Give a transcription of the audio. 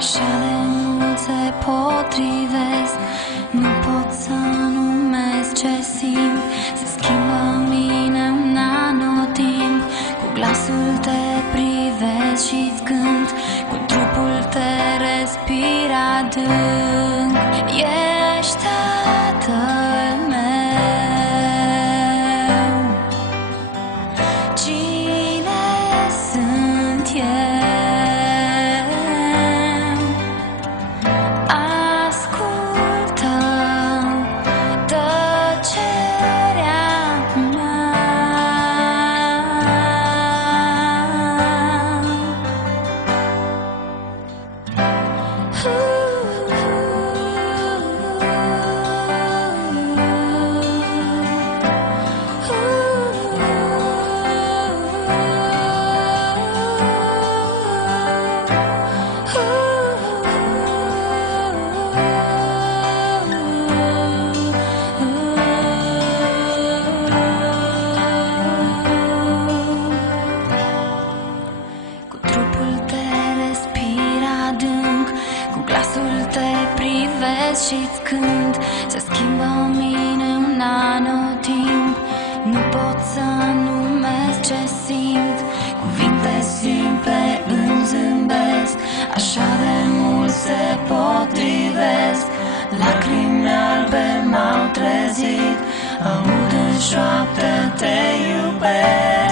Așa de mult se potrivesc, nu pot să numesc ce simt. Se schimbă în mine un anotimp. Cu glasul te privesc și-ți cânt, cu trupul te respir adânc. Ești tatăl meu. Cine sunt eu? Ascultă tăcerea mea. Cu trupul te respir adânc, cu glasul te privesc și-ți cânt. Se schimbă în mine un anotimp. Nu pot să numesc ce simt. Cuvinte simple îmi zâmbesc, așa de mult se potrivesc. Lacrimi albe m-au trezit, aud în șoaptă te iubesc.